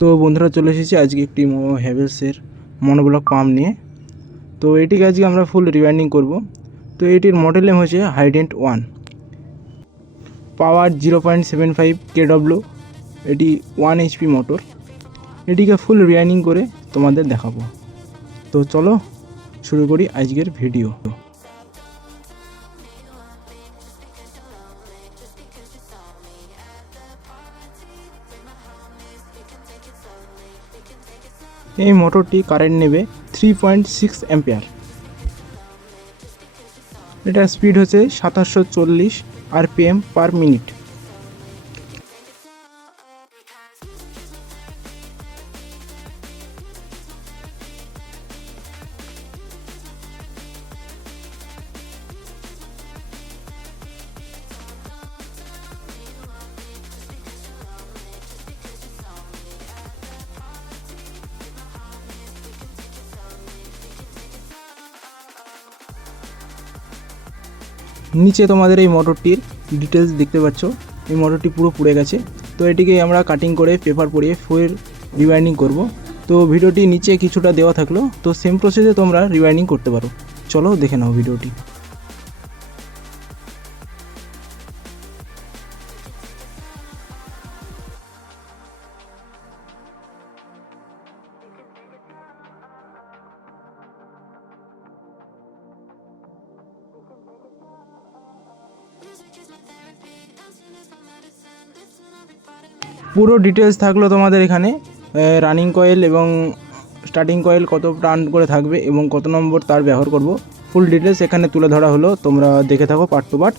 তো বন্ধুরা চলে এসেছি আজকে একটি হ্যাভেলসের মনোব্লক পাম্প নিয়ে। তো এটিকে আজকে আমরা ফুল রিওয়াইন্ডিং করব। তো এটির মডেল নেম হচ্ছে হাইডেন্ট one power zero point seven five KW এটি ওয়ান এইচপি মোটর এটিকে ফুল রিওয়াইন্ডিং করে তোমাদের দেখাবো। তো চলো শুরু করি আজকের ভিডিও এই মোটরটি কারেন্ট নেবে থ্রি পয়েন্ট সিক্স অ্যাম্পিয়ার এটার স্পিড হচ্ছে সাতাশশো চল্লিশ আরপিএম পার মিনিট নিচে তোমাদের এই মোটরটির ডিটেলস দেখতে পাচ্ছ। এই মোটরটি পুরো পুড়ে গেছে। তো এটিকে আমরা কাটিং করে পেপার পরিয়ে ফুয়ের রিওয়াইন্ডিং করব। তো ভিডিওটি নিচে কিছুটা দেওয়া থাকল। তো সেম প্রসেসে তোমরা রিওয়াইন্ডিং করতে পারো। চলো দেখে নাও ভিডিওটি পুরো ডিটেলস থাকল তোমাদের এখানে রানিং কয়েল এবং স্টার্টিং কয়েল কত টান করে থাকবে এবং কত নম্বর তার ব্যবহার করব। ফুল ডিটেলস এখানে তুলে ধরা হলো, তোমরা দেখে থাকো পার্ট টু পার্ট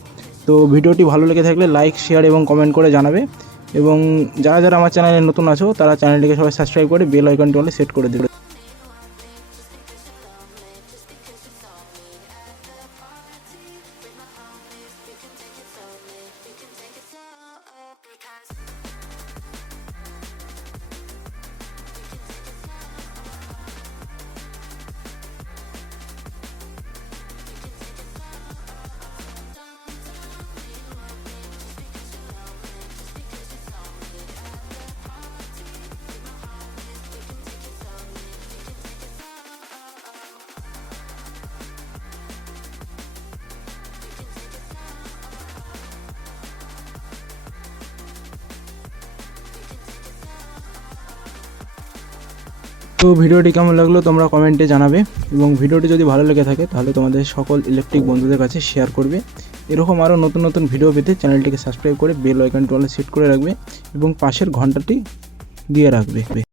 তো ভিডিওটি ভালো লেগে থাকলে লাইক শেয়ার এবং কমেন্ট করে জানাবে। এবং যারা যারা আমার চ্যানেলে নতুন আছো, তারা চ্যানেলটিকে সবাই সাবস্ক্রাইব করে বেল আইকনটি অলে সেট করে দেবে। তো ভিডিওটি কেমন লাগল তোমরা কমেন্টে জানাবে এবং ভিডিওটি যদি ভালো লেগে থাকে তাহলে তোমাদের সকল ইলেকট্রিক বন্ধুদের কাছে শেয়ার করবে। এরকম আরও নতুন নতুন ভিডিও পেতে চ্যানেলটিকে সাবস্ক্রাইব করে বেল আইকনটি অলে সেট করে রাখবে এবং পাশের ঘন্টাটি দিয়ে রাখবে।